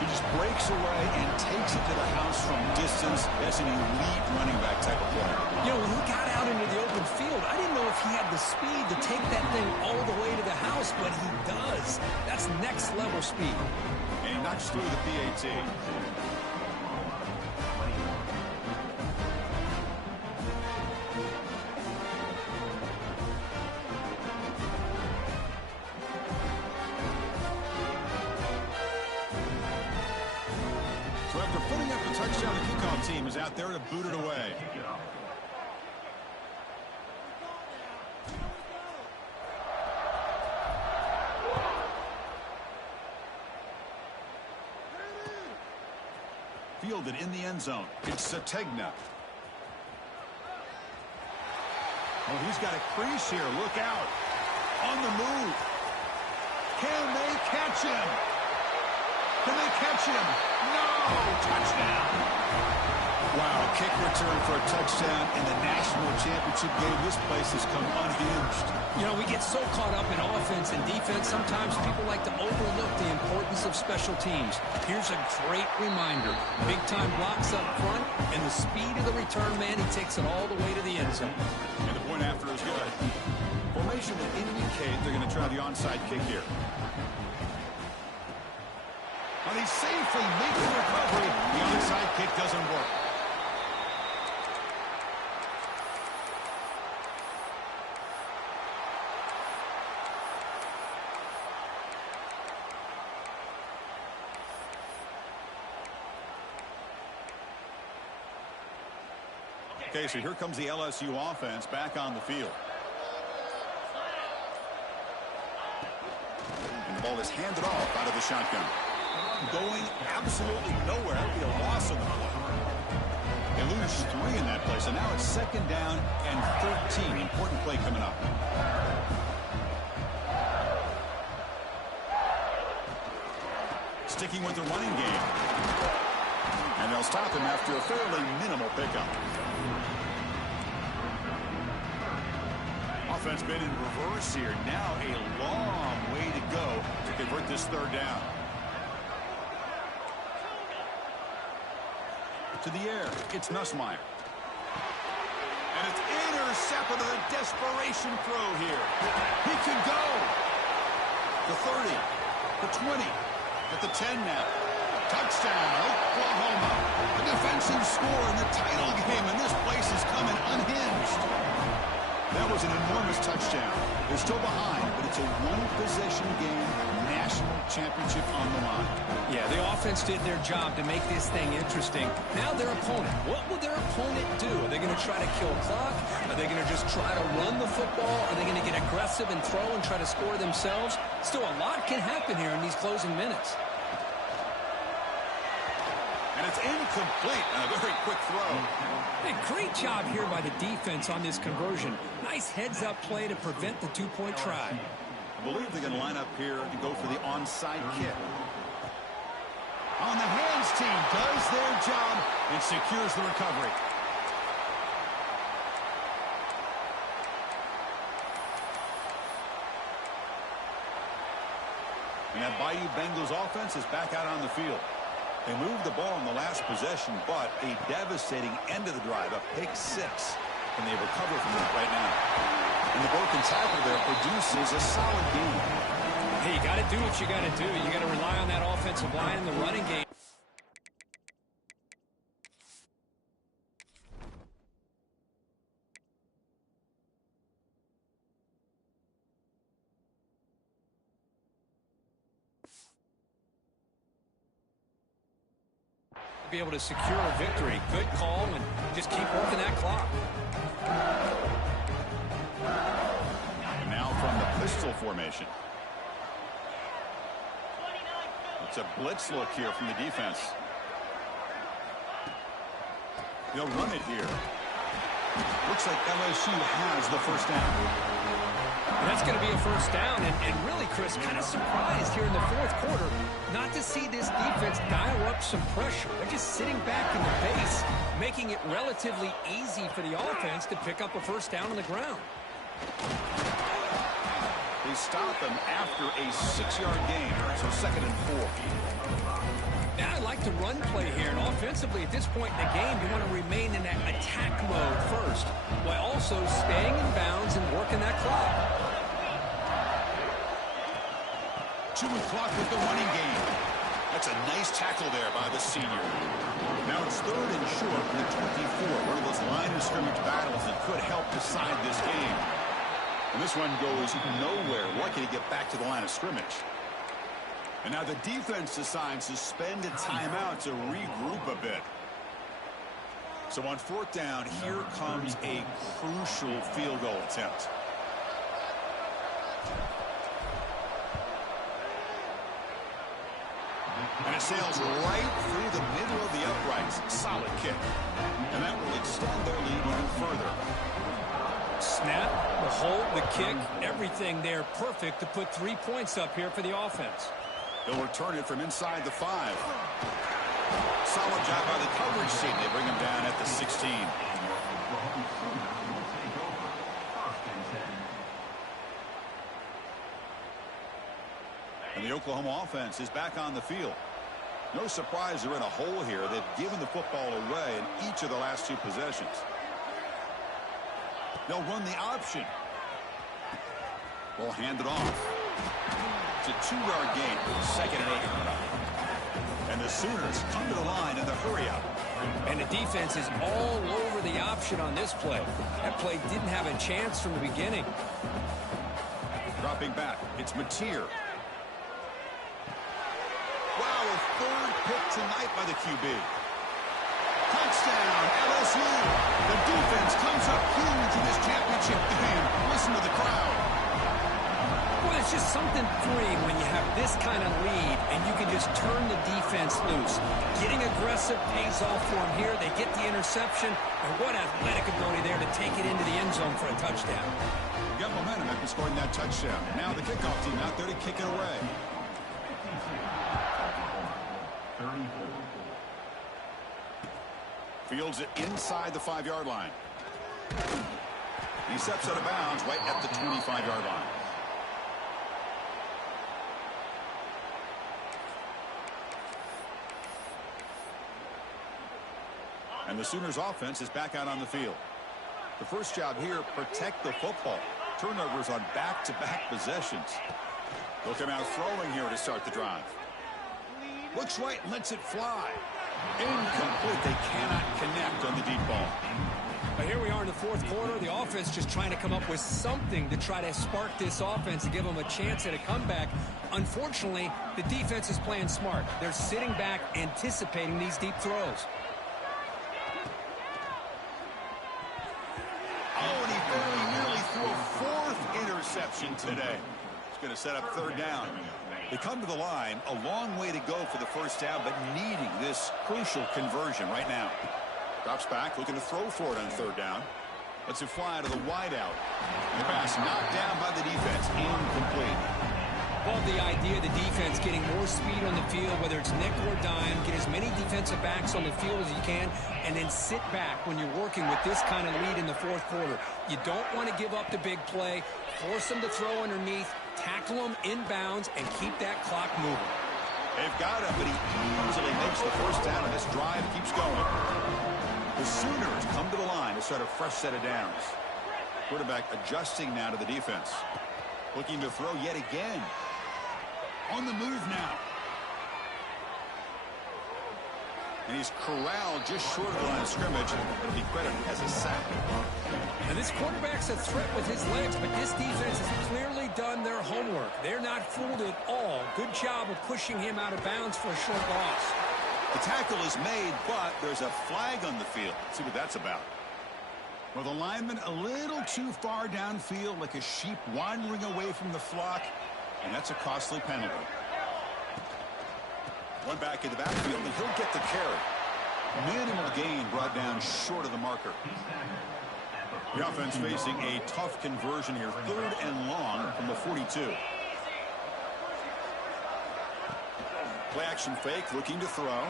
He just breaks away and takes it to the house from distance. That's an elite running back type of player. You know, when he got out into the open field, I didn't know if he had the speed to take that thing all the way to the house, but he does. That's next level speed. And he knocks through the PAT. So after putting up the touchdown, the kickoff team is out there to boot it away. Fielded in the end zone. It's Sategna. Oh, he's got a crease here. Look out. On the move. Can they catch him? Can they catch him? No! Touchdown! Wow, kick return for a touchdown in the national championship game. This place has come unhinged. You know, we get so caught up in offense and defense, sometimes people like to overlook the importance of special teams. Here's a great reminder. Big-time blocks up front, and the speed of the return man, he takes it all the way to the end zone. And the point after is good. Formation will indicate they're going to try the onside kick here. But he safely makes the recovery. The onside kick doesn't work. Okay, so here comes the LSU offense back on the field. And the ball is handed off out of the shotgun. Going absolutely nowhere. That would be a loss on the play. They lose 3 in that play, so now it's second down and 13. Important play coming up. Sticking with the running game. And they'll stop him after a fairly minimal pickup. Offense been in reverse here. Now a long way to go to convert this third down. To the air, it's Nussmeier. And it's intercepted on a desperation throw here. He can go. The 30, the 20, at the 10 now. Touchdown, Oklahoma. A defensive score in the title game, and this place is coming unhinged. That was an enormous touchdown. They're still behind, but it's a one-possession game, national championship on the line. Yeah, the offense did their job to make this thing interesting. Now their opponent. What will their opponent do? Are they going to try to kill clock? Are they going to just try to run the football? Are they going to get aggressive and throw and try to score themselves? Still, a lot can happen here in these closing minutes. And it's incomplete. A very quick throw. Hey, great job here by the defense on this conversion. Nice heads-up play to prevent the two-point try. I believe they're going to line up here and go for the onside kick. On the hands team does their job and secures the recovery. And that Bayou Bengals offense is back out on the field. They moved the ball in the last possession, but a devastating end of the drive, a pick six. And they recover from that right now. And the broken tackle there produces a solid game. Hey, you got to do what you got to do. You got to rely on that offensive line in the running game. Be able to secure a victory. Good call, and just keep working that clock. And now from the pistol formation. It's a blitz look here from the defense. They'll run it here. Looks like LSU has the first down. That's going to be a first down, and really, Chris, kind of surprised here in the fourth quarter not to see this defense dial up some pressure. They're just sitting back in the base, making it relatively easy for the offense to pick up a first down on the ground. They stop them after a 6-yard gain, so 2nd and 4. Now, I like the run play here, and offensively at this point in the game, you want to remain in that attack mode first, while also staying in bounds and working that clock. Chewing clock with the running game. That's a nice tackle there by the senior. Now it's 3rd and short from the 24. One of those line of scrimmage battles that could help decide this game. And this one goes nowhere. Lucky to get back to the line of scrimmage. And now the defense decides to spend a timeout to regroup a bit. So on 4th down, here comes a crucial field goal attempt. And it sails right through the middle of the uprights. Solid kick. And that will extend their lead even further. Snap, the hold, the kick, everything there perfect to put 3 points up here for the offense. They'll return it from inside the 5. Solid job by the coverage team. They bring him down at the 16. And the Oklahoma offense is back on the field. No surprise they're in a hole here. They've given the football away in each of the last 2 possessions. They'll run the option. We'll hand it off. It's a 2-yard gain. 2nd and 8. And the Sooners come to the line in the hurry-up. And the defense is all over the option on this play. That play didn't have a chance from the beginning. Dropping back, it's Mateer. Wow, a 3rd pick tonight by the QB. Touchdown, LSU. The defense comes up huge in this championship game. Listen to the crowd. Well, it's just something freeing when you have this kind of lead and you can just turn the defense loose. Getting aggressive pays off for them here. They get the interception, and what athletic ability there to take it into the end zone for a touchdown. Got momentum after scoring that touchdown. Now the kickoff team out there to kick it away. Fields it inside the 5-yard line. He steps out of bounds right at the 25-yard line. And the Sooners offense is back out on the field. The first job here, protect the football. Turnovers on back-to-back possessions. They'll come out throwing here to start the drive. Looks right, lets it fly. Incomplete. They cannot connect on the deep ball. But here we are in the fourth quarter. The offense just trying to come up with something to try to spark this offense and give them a chance at a comeback. Unfortunately, the defense is playing smart. They're sitting back, anticipating these deep throws. Oh, and he very nearly threw a 4th interception today. It's going to set up 3rd down. They come to the line, a long way to go for the first down, but needing this crucial conversion right now. Drops back, looking to throw for it on 3rd down. Lets it fly to the wideout. And the pass knocked down by the defense, incomplete. Well, the idea of the defense getting more speed on the field, whether it's nickel or dime, get as many defensive backs on the field as you can, and then sit back when you're working with this kind of lead in the fourth quarter. You don't want to give up the big play, force them to throw underneath, tackle them inbounds, and keep that clock moving. They've got him, but he easily makes the first down, and this drive keeps going. The Sooners come to the line to start a fresh set of downs. Quarterback adjusting now to the defense. Looking to throw yet again. On the move now. And he's corralled just short of the line of scrimmage. It'll be credited as a sack. And this quarterback's a threat with his legs, but this defense has clearly done their homework. They're not fooled at all. Good job of pushing him out of bounds for a short loss. The tackle is made, but there's a flag on the field. Let's see what that's about. Well, the lineman a little too far downfield, like a sheep wandering away from the flock, and that's a costly penalty. One back in the backfield, and he'll get the carry. Minimal gain brought down short of the marker. The offense facing a tough conversion here, 3rd and long from the 42. Play action fake, looking to throw.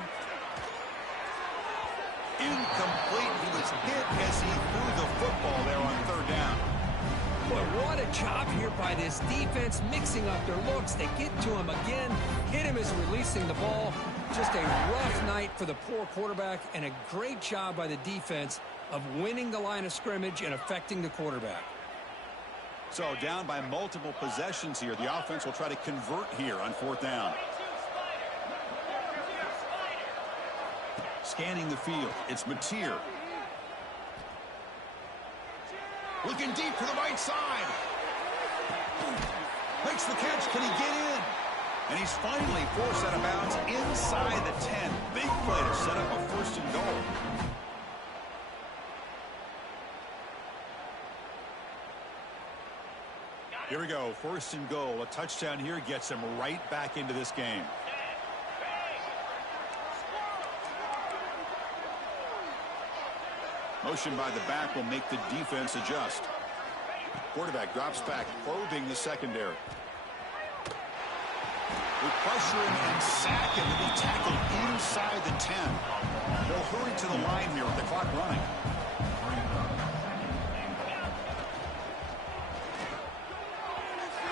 Incomplete. He was hit as he threw the football there on 3rd down. Boy, what a job here by this defense, mixing up their looks. They get to him again, hit him as releasing the ball. Just a rough night for the poor quarterback, and a great job by the defense of winning the line of scrimmage and affecting the quarterback. So down by multiple possessions here. The offense will try to convert here on 4th down. Scanning the field, it's Mateer. Looking deep for the right side. Makes the catch. Can he get in? And he's finally forced out of bounds inside the 10. Big play to set up a 1st and goal. Here we go, 1st and goal. A touchdown here gets him right back into this game. Motion by the back will make the defense adjust. Quarterback drops back, probing the secondary. We pressure him and sack him to be tackled inside the 10. They'll hurry to the line here with the clock running.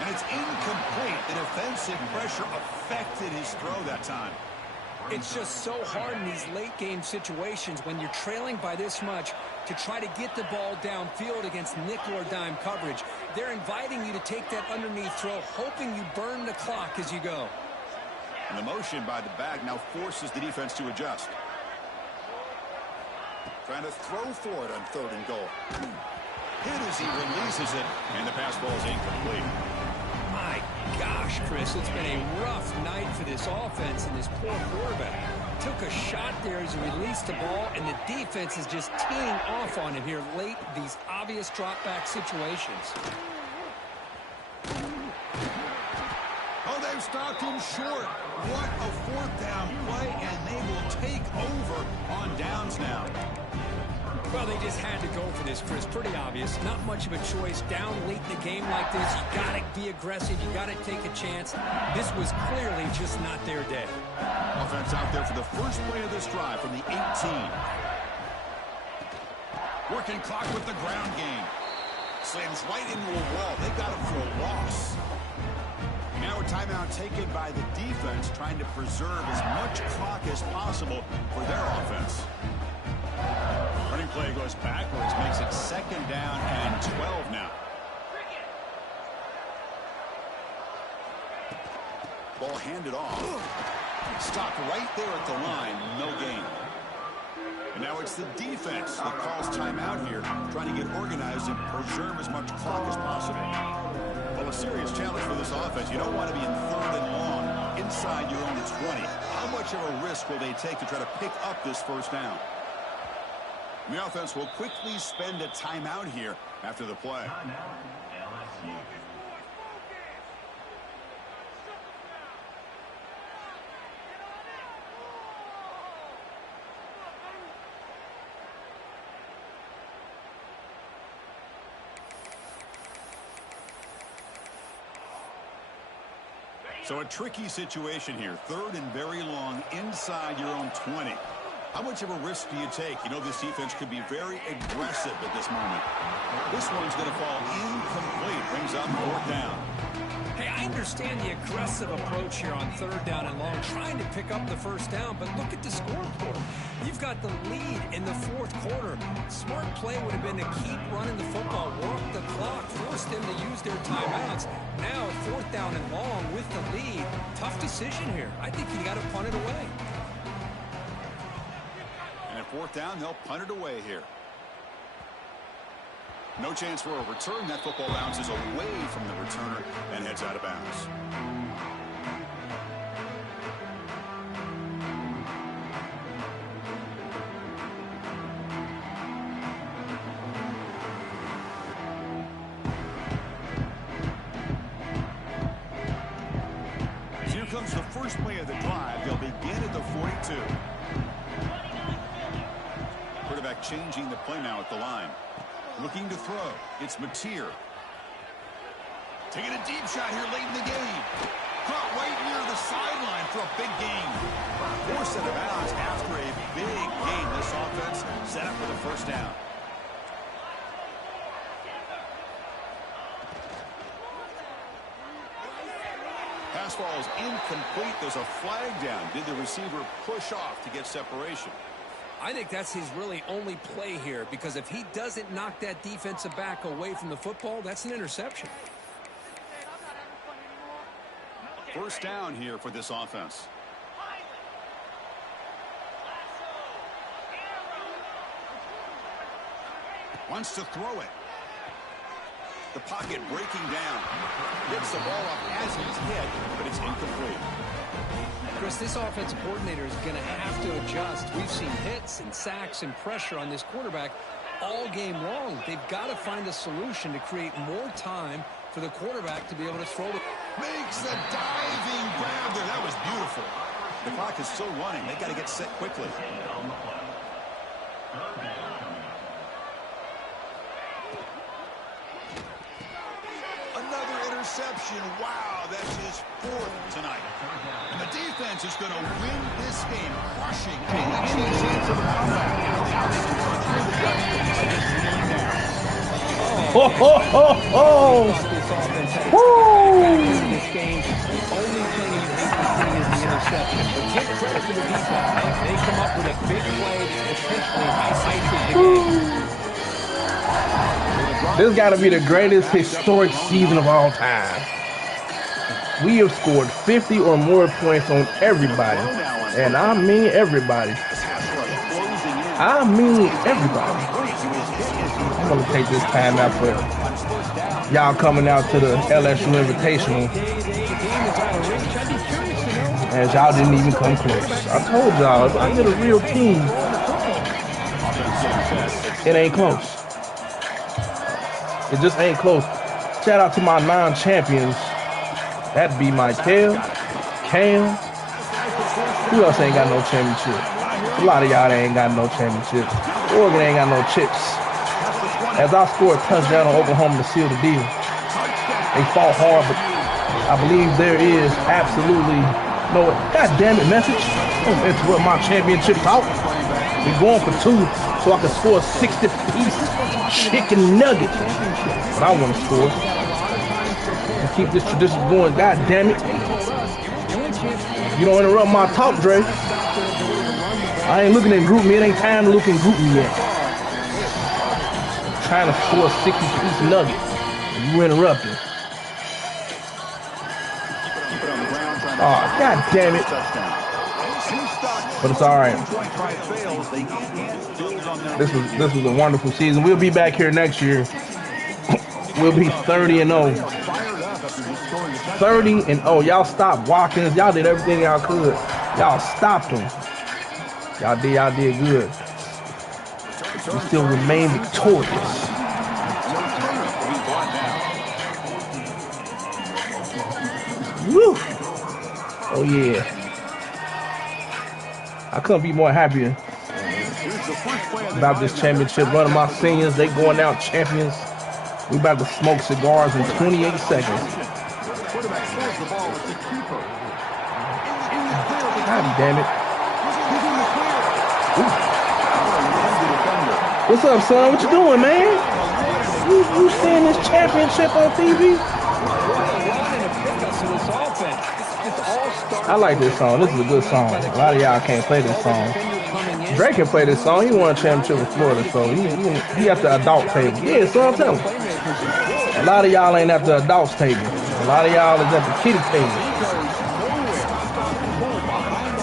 And it's incomplete. The defensive pressure affected his throw that time. It's just so hard in these late game situations when you're trailing by this much to try to get the ball downfield against nickel or dime coverage. They're inviting you to take that underneath throw, hoping you burn the clock as you go. And the motion by the back now forces the defense to adjust. Trying to throw for it on 3rd and goal. Hit as he releases it, and the pass ball is incomplete. My gosh, Chris, it's been a rough night for this offense and this poor quarterback. Took a shot there as he released the ball, and the defense is just teeing off on him here late, these obvious drop-back situations. Oh, they've stopped him short. What a 4th down play, and they will take over on downs now. Well, they just had to go for this, Chris. Pretty obvious. Not much of a choice. Down late in the game like this, you got to be aggressive. You got to take a chance. This was clearly just not their day. Offense out there for the first play of this drive from the 18. Working clock with the ground game. Slams right into a wall. They got him for a loss. Now a timeout taken by the defense, trying to preserve as much clock as possible for their offense. Running play goes backwards, makes it 2nd down and 12 now. Ball handed off. Stopped right there at the line, no gain. And now it's the defense that calls timeout here, trying to get organized and preserve as much clock as possible. Well, a serious challenge for this offense. You don't want to be in 3rd and long inside your own 20. How much of a risk will they take to try to pick up this 1st down? The offense will quickly spend a timeout here after the play. So a tricky situation here. 3rd and very long inside your own 20. How much of a risk do you take? You know this defense could be very aggressive at this moment. This one's going to fall incomplete. Brings up 4th down. Hey, I understand the aggressive approach here on 3rd down and long, trying to pick up the 1st down, but look at the scoreboard. You've got the lead in the 4th quarter. Smart play would have been to keep running the football, work the clock, force them to use their timeouts. Now, 4th down and long with the lead. Tough decision here. I think you got to punt it away. And at 4th down, they'll punt it away here. No chance for a return. That football bounces away from the returner and heads out of bounds. So here comes the first play of the drive. They'll begin at the 42. Quarterback changing the play now at the line. Looking to throw. It's Mateer. Taking a deep shot here late in the game. Caught right near the sideline for a big gain. Forced out of bounds after a big gain. This offense set up for the 1st down. Pass ball is incomplete. There's a flag down. Did the receiver push off to get separation? I think that's his really only play here, because if he doesn't knock that defensive back away from the football, that's an interception. 1st down here for this offense. Wants to throw it. The pocket breaking down. Gets the ball up as he's hit, but it's incomplete. Chris, this offensive coordinator is going to have to adjust. We've seen hits and sacks and pressure on this quarterback all game long. They've got to find a solution to create more time for the quarterback to be able to throw the... Makes the diving grab there. That was beautiful. The clock is still running. They got to get set quickly. Another interception. Wow, that's his 4th tonight. And the defense is going to win this game, crushing any chance of a comeback. Ho, ho, ho, ho! Woo! This game, the only thing you hate to see is the interception. But give credit to the defense. They come up with a big play that potentially ices the game. This got to be the greatest historic season of all time. We have scored 50 or more points on everybody. And I mean everybody. I mean everybody. I'm going to take this time out for y'all coming out to the LSU Invitational. As y'all didn't even come close. I told y'all, if I get a real team, it ain't close. It just ain't close. Shout out to my non-champions. That'd be Michael, Cam. Who else ain't got no championship? A lot of y'all ain't got no championship. Oregon ain't got no chips. As I scored a touchdown on Oklahoma to seal the deal. They fought hard, but I believe there is absolutely no... God damn it, message. Don't interrupt my championship talk. We're going for 2 so I can score a 60-piece chicken nugget. But I want to score. And keep this tradition going. God damn it. You don't interrupt my talk, Dre. I ain't looking at GroupMe. It ain't time to look in GroupMe yet. I'm trying to score a 60-piece nugget. And you interrupting. Oh, God damn it. But it's all right. This was a wonderful season. We'll be back here next year. We'll be 30-0. 30-0. Y'all stopped Watkins. Y'all did everything y'all could. Y'all stopped them. Y'all did good. We still remain victorious. Woo! Oh yeah. I couldn't be more happier about this championship run of my seniors. They going out champions. We about to smoke cigars in 28 seconds. God damn it. What's up, son? What you doing, man? You seeing this championship on TV? I like this song. This is a good song. A lot of y'all can't play this song. Drake can play this song. He won a championship with Florida, so he at the adult table. Yeah, so I'm telling you. A lot of y'all ain't at the adults table. A lot of y'all is at the kiddie table.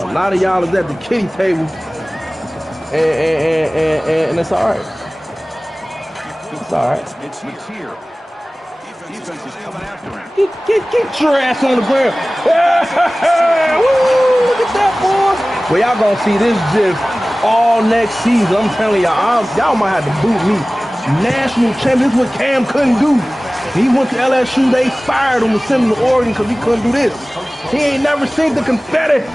A lot of y'all is at the kiddie table. And it's all right. It's all right. Get your ass on the ground. Woo, look at that, boy. Well, y'all gonna see this GIF all next season. I'm telling y'all, y'all might have to boot me. National champion, this is what Cam couldn't do. He went to LSU, they fired him and sent him to Oregon because he couldn't do this. He ain't never seen the confetti.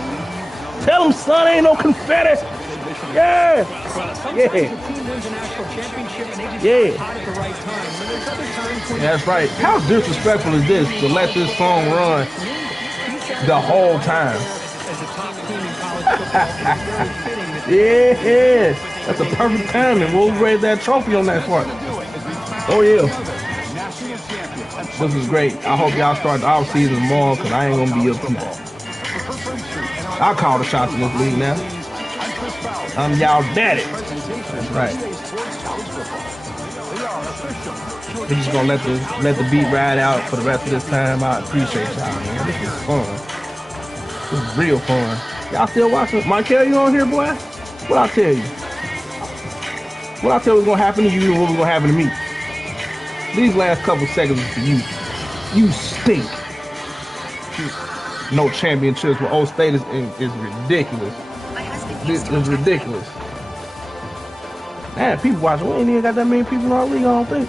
Tell him, son, ain't no confetti. Yeah. Yeah. Yeah. That's right. How disrespectful is this to let this song run the whole time? Yeah. That's a perfect timing. We'll raise that trophy on that part. Oh, yeah. This is great. I hope y'all start the off season tomorrow because I ain't going to be up tomorrow. I'll call the shots in this league now. I'm y'all daddy. That's right. We're just gonna let the beat ride out for the rest of this time. I appreciate y'all, man. This is fun. This is real fun. Y'all still watching? Michael, you on here, boy? What I tell you? What I tell you what's gonna happen to you and what's gonna happen to me? These last couple seconds is for you. You stink. No championships with Old State is ridiculous. This is ridiculous. Man, people watching. We ain't even got that many people in our league, I don't think.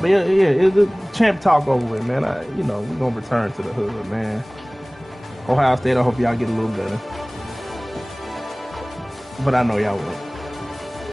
But yeah, it's the champ talk over with, man. We're gonna return to the hood, man. Ohio State, I hope y'all get a little better. But I know y'all will.